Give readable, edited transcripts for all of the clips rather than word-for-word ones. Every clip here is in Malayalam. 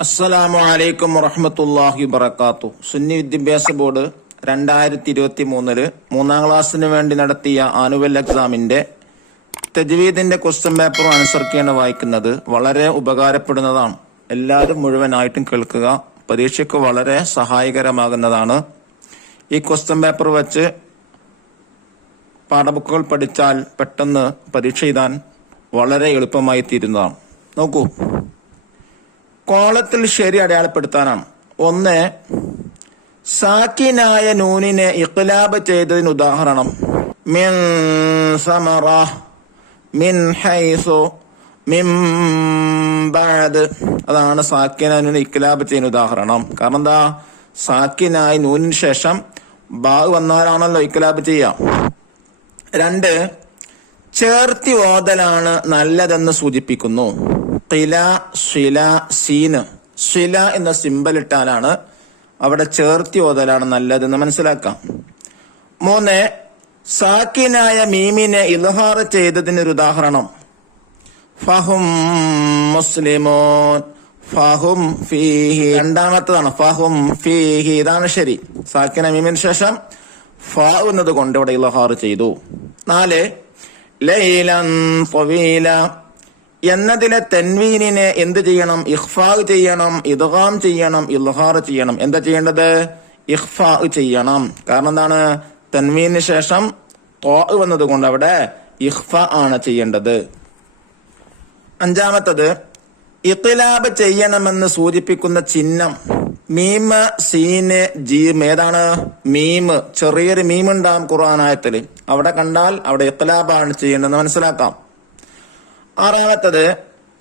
അസ്സലാമു അലൈക്കും വറഹ്മത്തുള്ളാഹി വബറകാതുഹു. സുന്നി വിദ്യാഭ്യാസ ബോർഡ് 2023 മൂന്നാം ക്ലാസ്സിന് വേണ്ടി നടത്തിയ ആനുവൽ എക്സാമിന്റെ തജ്വീദിന്റെ ക്വസ്റ്റ്യൻ പേപ്പറും ആൻസർ കീയാണ് വായിക്കുന്നത്. വളരെ ഉപകാരപ്പെടുന്നതാണ്. എല്ലാവരും മുഴുവനായിട്ടും കേൾക്കുക. പരീക്ഷയ്ക്ക് വളരെ സഹായകരമാകുന്നതാണ്. ഈ ക്വസ്റ്റ്യൻ പേപ്പർ വെച്ച് പാഠബുക്കുകൾ പഠിച്ചാൽ പെട്ടെന്ന് പരീക്ഷ എഴുതാൻ വളരെ എളുപ്പമായി തീരുന്നതാണ്. നോക്കൂ, കോളത്തിൽ ശരി അടയാളപ്പെടുത്താനാണ്. ഒന്ന്, സാക്കിനായ നൂനിനെ ഇഖ്ലാബ് ചെയ്തതിന് ഉദാഹരണം മിൻ സമറ, മിൻ ഹൈസു, മിൻ ബഅദ്. അതാണ് സാക്കിനായ നൂനിനെ ഇഖ്ലാബ് ചെയ്യുന്ന ഉദാഹരണം. കാരണം എന്താ? സാക്കിനായ നൂനിന് ശേഷം ബാ വന്നാലാണല്ലോ ഇഖ്ലാബ് ചെയ്യാം. രണ്ട്, ചേർത്തി ഓതലാണ് നല്ലതെന്ന് സൂചിപ്പിക്കുന്നു. ഖില, ഷില, സീന്. ഷില എന്ന സിമ്പൽ ഇട്ടാലാണ് അവിടെ ചേർത്തി ഓതലാണ് നല്ലതെന്ന് മനസ്സിലാക്കാം. മൂന്ന്, സാക്കിനായ മീമിനെ ഇൽഹാർ ചെയ്തതിനൊരു ഉദാഹരണം ഫഹും മുസ്ലിമോൻ, ഫഹും ഫീഹി. രണ്ടാമത്തതാണ് ഫഹും ഫീഹി. ഇതാണ് ശരി. സാക്കിന മീമിന് ശേഷം ഫ എന്നത് കൊണ്ട് ഇവിടെ ഇൽഹാർ ചെയ്തു. നാല്, ലൈലൻ ത്വീല എന്നതിലെ തൻവീനിനെ എന്ത് ചെയ്യണം? ഇഖ്ഫാ ചെയ്യണം, ഇദ്ഗാം ചെയ്യണം, ഇൽഹാർ ചെയ്യണം. എന്താ ചെയ്യേണ്ടത്? ഇഖ്ഫാ ചെയ്യണം. കാരണം എന്താണ്? തൻവീനിന് ശേഷം ത്വാ വന്നത് കൊണ്ട് അവിടെ ഇഖ്ഫാ ആണ് ചെയ്യേണ്ടത്. അഞ്ചാമത്തത്, ഇഖ്ലാബ് ചെയ്യണമെന്ന് സൂചിപ്പിക്കുന്ന ചിഹ്നം മീമ്, സീന്, ജീം. ഏതാണ്? മീമ്. ചെറിയൊരു മീം ഉണ്ടാകും ഖുർആനായത്തില്. അവിടെ കണ്ടാൽ അവിടെ ഇഖ്ലാബാണ് ചെയ്യേണ്ടതെന്ന് മനസ്സിലാക്കാം. ആറാമത്തത്,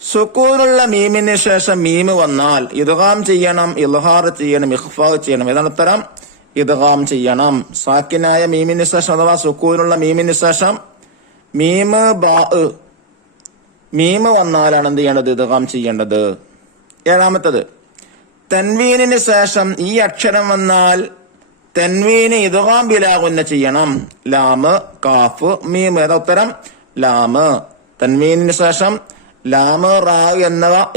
സുക്കൂനുള്ള മീമിന് ശേഷം മീമ് വന്നാൽ ഇദ്ഗാം ചെയ്യണം, ഇൽഹാർ ചെയ്യണം, ഇഖ്ഫാ ചെയ്യണം. ഏതാണ് ഉത്തരം? ഇദ്ഗാം ചെയ്യണം. സാക്കിനായ മീമിന് ശേഷം അഥവാ സുക്കൂനുള്ള മീമിന് ശേഷം മീമ്, ബാ, മീമ് വന്നാലാണ് എന്ത് ചെയ്യേണ്ടത്? ഇദ്ഗാം ചെയ്യേണ്ടത്. ഏഴാമത്തത്, തൻവീനിന് ശേഷം ഈ അക്ഷരം വന്നാൽ തൻവീന് ഇദ്ഗാം ബിലാ ഗുന്ന ചെയ്യണം. ലാമ്, കാഫ്, മീം. ഏതാ ഉത്തരം? ലാമ്. തൻവീനിന് ശേഷം ലാമ്, റാ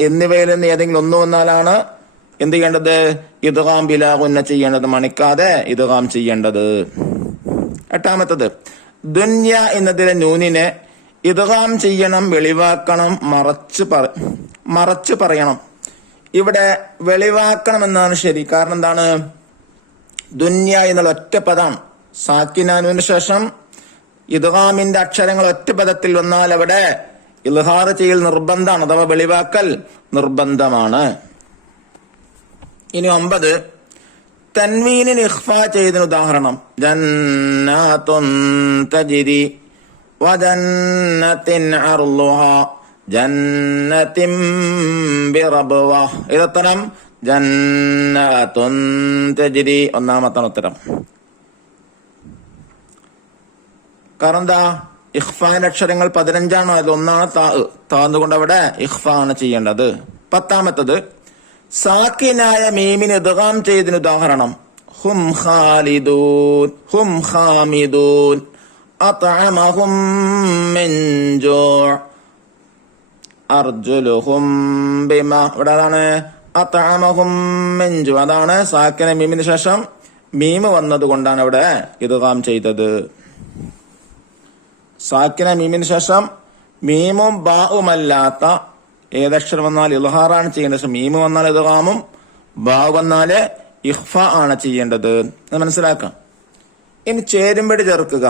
എന്നിവയിൽ നിന്ന് ഏതെങ്കിലും ഒന്ന് വന്നാലാണ് എന്ത് ചെയ്യേണ്ടത്? ഇദ്ഗാം ബിലാ ഗുന്ന ചെയ്യേണ്ടത്. മണിക്കാതെ ഇദ്ഗാം ചെയ്യേണ്ടത്. എട്ടാമത്തത്, ദുന്യ എന്നതിലെ നൂനിനെ ഇദ്ഗാം ചെയ്യണം, വെളിവാക്കണം, മറച്ചു പറയണം. ഇവിടെ വെളിവാക്കണം എന്നാണ് ശരി. കാരണം എന്താണ്? ദുന്യ എന്നുള്ള ഒറ്റ പദമാണ്. സാക്കിനാനുവിന് ശേഷം ഇദ്ഗാമിന്റെ അക്ഷരങ്ങൾ ഒറ്റ പദത്തിൽ വന്നാൽ അവിടെ ഇൽഹാർ ചെയ്യൽ നിർബന്ധമാണ്, അഥവാ വെളിവാക്കൽ നിർബന്ധമാണ്. ഇനി 9, തൻവീനിന് ഇഖ്ഫാ ചെയ്തതിന് ഉദാഹരണം ജന്നാതുൻ തജ്രി വജന്നത്തിൻ അർളുഹാ ജന്നത്തിൻ ബിറബ്വ. ഇതുത്തരം ജന്നാതുൻ തജ്രി. ഒന്നാമത്താണ് ഉത്തരം. കാരണം എന്താ? ഇഖ്ഫാന്റെ അക്ഷരങ്ങൾ 15 അതിൽ ഒന്നാണ് താന്നുകൊണ്ട് അവിടെ ഇഖ്ഫാ ആണ് ചെയ്യേണ്ടത്. 10, സാക്കിനായ മീമിന് ഇദ്ഗാം ചെയ്തതിന് ഉദാഹരണം ഹും ഖാലിദൂൻ, ഹും ഖാമിദൂൻ, അത്അമഹും മിൻ ജൂഅ്, അർജുലുഹും ബിമാ. ഇവിടെ അതാണ് അത്അമഹും മിൻ ജൂഅ്. അതാണ് സാക്കിന മീമിന് ശേഷം മീമ് വന്നത് കൊണ്ടാണ് അവിടെ ഇദ്ഗാം ചെയ്തത്. സാക്കിന മീമിന് ശേഷം മീമും ബാവുമല്ലാത്ത ഏതക്ഷരം വന്നാൽ ഇൽഹാറാണ് ചെയ്യേണ്ടത്. മീമ് വന്നാൽ ഇദ്ഗാമും, ബാ വന്നാല് ഇഖ്ഫാ ആണ് ചെയ്യേണ്ടത്. അത് മനസ്സിലാക്കാം. ഇനി ചേരുമ്പടി ചേർക്കുക.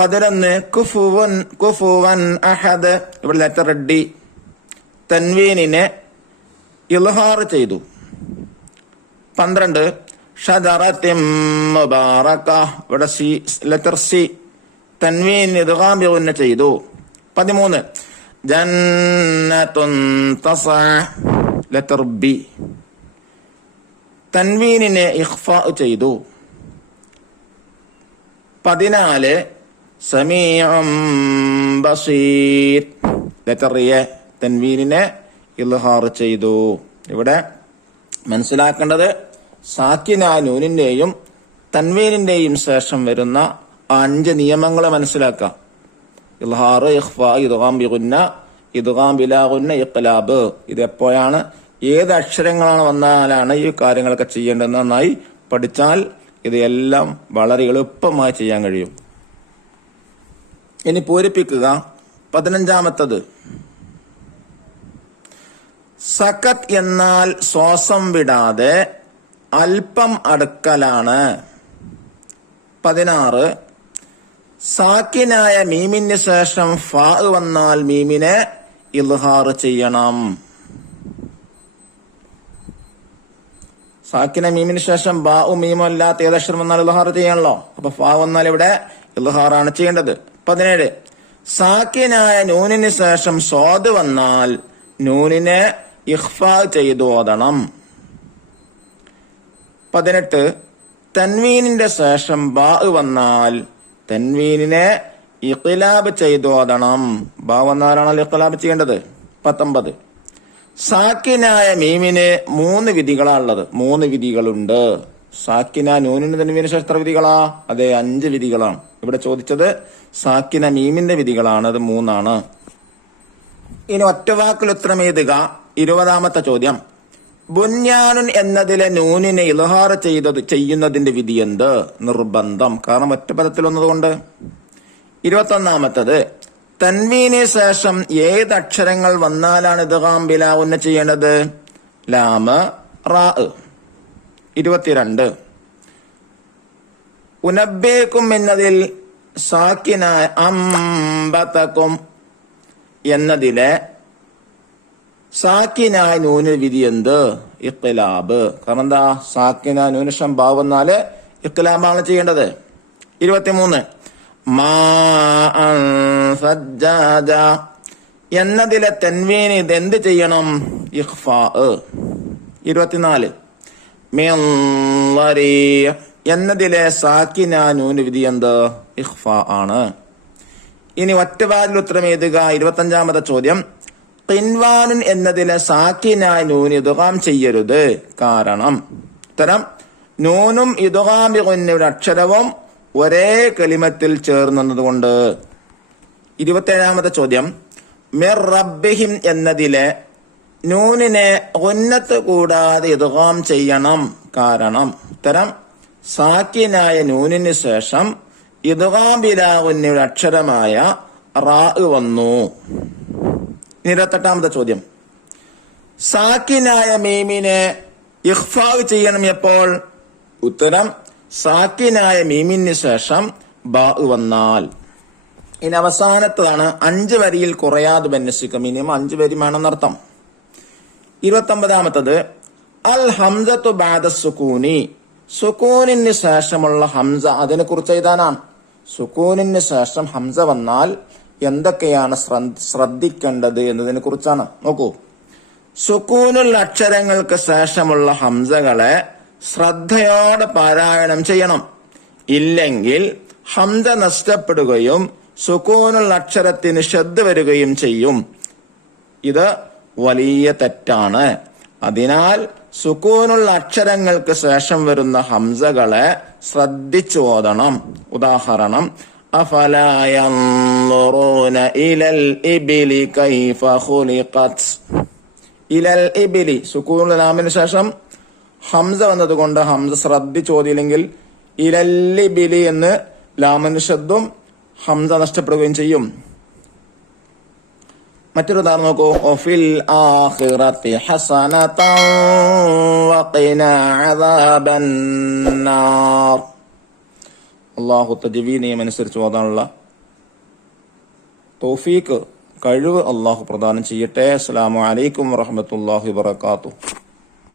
11, കുഫുവൻ, കുഫുവൻ അഹദ്. ഇവിടെ ലെറ്റർ ഡി. തൻവീനിനെ ഇൽഹാർ ചെയ്തു. 12, ഷജറത്തിൻ മുബാറക. ഇവിടെ സി, ലെറ്റർ സി. തൻവീൻ ഇദ്ഗാം ബിഗുന്ന ചെയ്തു. 13, ജന്നത്തുൻ തസ്അ. Letter B. തൻവീനിനെ ഇഖ്ഫാ ചെയ്തു. 14, സമീഉൻ ബസീർ. Letter A. തൻവീനിനെ ഇൽഹാർ ചെയ്തു. ഇവിടെ മനസ്സിലാക്കേണ്ടത് സാക്കിന നൂനിന്റെയും തൻവീനിന്റെയും ശേഷം വരുന്ന 5 നിയമങ്ങളെ മനസ്സിലാക്കാം. ഇൽഹാർ, ഇഖ്ഫാ, ഇദ്ഗാം ബിഗുന്ന, ഇദ്ഗാം ബിലാ ഗുന്ന, ഇഖ്ലാബ്. ഇത് എപ്പോഴാണ്? ഏത് അക്ഷരങ്ങളാണ് വന്നാലാണ് ഈ കാര്യങ്ങളൊക്കെ ചെയ്യേണ്ടത് നന്നായി പഠിച്ചാൽ ഇത് എല്ലാം വളരെ എളുപ്പമായി ചെയ്യാൻ കഴിയും. ഇനി പൂരിപ്പിക്കുക. 15ാമത്തത് സക്കത്ത് എന്നാൽ ശ്വാസം വിടാതെ അല്പം അടുക്കലാണ്. 16 സാക്കിനായ മീമിന് ശേഷം ഫാ വന്നാൽ മീമിനെ ഇൽഹാർ ചെയ്യണം. സാക്കിന മീമിന് ശേഷം ബാഉ മീമോ അല്ലാത്ത ഏതക്ഷരം വന്നാൽ ഇൽഹാർ ചെയ്യണല്ലോ. അപ്പൊ ഫാ വന്നാൽ ഇവിടെ ഇൽഹാറാണ് ചെയ്യേണ്ടത്. 17 സാക്കിനായ നൂനിന് ശേഷം സ്വാദ് വന്നാൽ നൂനിനെ ഇഖ്ഫാ ചെയ്തു ഓതണം. 18 തൻവീനിന്റെ ശേഷം ബാ വന്നാൽ തൻവീനിനെ ഇഖ്ലാബ് ചെയ്തു ഓതണം. ബാ വന്നാലാണ് ഇഖ്ലാബ് ചെയ്യേണ്ടത്. 19 സാക്കിനായ മീമിന് 3 വിധികളാണുള്ളത്. 3 വിധികളുണ്ട്. സാക്കിന നൂനിന് തൻവീന് ശേഷം എത്ര വിധികളാ? അതെ, 5 വിധികളാണ്. ഇവിടെ ചോദിച്ചത് സാക്കിന മീമിന്റെ വിധികളാണ്. അത് 3 ഇനി ഒറ്റവാക്കിൽ ഉത്തരം എഴുതുക. 20ാമത്തെ ചോദ്യം ബുന്യാനുൻ എന്നതിലെ നൂനിനെ ഇൽഹാർ ചെയ്യുന്നതിന്റെ വിധി എന്ത്? നിർബന്ധം. കാരണം ഒറ്റ പദത്തിൽ വന്നതുകൊണ്ട്. 21ാമത്തത് തൻവീന് ശേഷം ഏത് അക്ഷരങ്ങൾ വന്നാലാണ് ഇദ്ഗാം ബിലാ ഗുന്ന ചെയ്യേണ്ടത്? ലാമ്, റാ. 22 ഉനബ്ബേക്കും എന്നതിൽ സാക്കിനായ അംബതക്കും എന്നതിലെ സാക്കിനായ നൂന് വിധി എന്ത്? ഇഖ്ലാബ്. കാരണം എന്താ? സാക്കിനായ നൂന് ശേഷം ബാ വന്നാല് ഇഖ്ലാബാണ് ചെയ്യേണ്ടത്. 23 സജ്ജാജ എന്നതിലെ തൻവീന് ഇത് എന്ത് ചെയ്യണം? ഇഖ്ഫാ. 24 എന്നതിലെ സാക്കിനായ നൂന് വിധി എന്ത്? ഇഖ്ഫാ ആണ്. ഇനി ഒറ്റവാക്കിൽ ഉത്തരം എഴുതുക. 25ാമത്തെ ചോദ്യം ഖിൻവാനുൻ എന്നതിലെ സാക്കിനായ നൂന് ഇദ്ഗാം ചെയ്യരുത്. കാരണം ഉത്തരം നൂനും ഇദ്ഗാം ബിഗുന്നയുടെ അക്ഷരവും ഒരേ കലിമത്തിൽ ചേർന്നതുകൊണ്ട്. 27ാമത്തെ ചോദ്യം മിർ റബ്ബിഹിം എന്നതിലെ നൂനിനെ ഗുന്നത്ത് കൂടാതെ ഇദ്ഗാം ചെയ്യണം. കാരണം ഉത്തരം സാക്കിനായ നൂനിന് ശേഷം ഇദ്ഗാം ബിലാ ഗുന്നയുടെ അക്ഷരമായ റാ വന്നു. 28ാമത്തെ ചോദ്യം സാക്കിനായ മീമിനെ ഇഖ്ഫാ ചെയ്യണം എപ്പോൾ? ഉത്തരം സാക്കിനായ മീമിന് ശേഷം ബാ വന്നാൽ. ഇനി അവസാനത്തതാണ് 5 വരിയിൽ കുറയാതെ ബന്നസിക്ക. മിനിമം 5 വരി വേണമെന്നർത്ഥം. 29ാമത്തത് അൽ ഹംസത്തു ബഅദ സുകൂനി. സുക്കൂനിന് ശേഷമുള്ള ഹംസ, അതിനെ കുറിച്ച് എഴുതാനാണ്. സുക്കൂനിന് ശേഷം ഹംസ വന്നാൽ എന്തൊക്കെയാണ് ശ്രദ്ധിക്കേണ്ടത് എന്നതിനെ കുറിച്ചാണ്. നോക്കൂ, സുക്കൂനുള്ള അക്ഷരങ്ങൾക്ക് ശേഷമുള്ള ഹംസകളെ ശ്രദ്ധയോടെ പാരായണം ചെയ്യണം. ഇല്ലെങ്കിൽ ഹംസ നഷ്ടപ്പെടുകയും സുക്കൂനുള്ള അക്ഷരത്തിന് ശ്രദ്ധ വരികയും ചെയ്യും. ഇത് വലിയ തെറ്റാണ്. അതിനാൽ സുക്കൂനുള്ള അക്ഷരങ്ങൾക്ക് ശേഷം വരുന്ന ഹംസകളെ ശ്രദ്ധിച്ചു ഓതണം. ഉദാഹരണം അഫലാ യൻളുറൂന ഇലൽ ഇബ്ലി കൈഫ ഖുലിഖത്. ഇലൽ ഇബ്ലി സുക്കൂനുള്ള ലാമിന് ശേഷം ഹംസ വന്നതുകൊണ്ട് ഹംസ ശ്രദ്ധിച്ചു ഓതിയില്ലെങ്കിൽ ഇലൽ ഇബ്ലി എന്ന് ലാമിന് ശബ്ദം ഹംസ നഷ്ടപ്പെടുകയും ചെയ്യും. മറ്റൊരു ഉദാഹരണം നോക്കൂ. ഒഫിൽ ആഖിറതി ഹസനതൻ വഖിനാ അദാബന്നാർ. അല്ലാഹു തജ്വീദ് നിയമം അനുസരിച്ച് ഓതാനുള്ള തൗഫീഖ്, കഴിവ് അല്ലാഹു പ്രദാനം ചെയ്യട്ടെ. അസ്സലാമു അലൈക്കും വറഹ്മത്തുള്ളാഹി വബറകാതുഹു.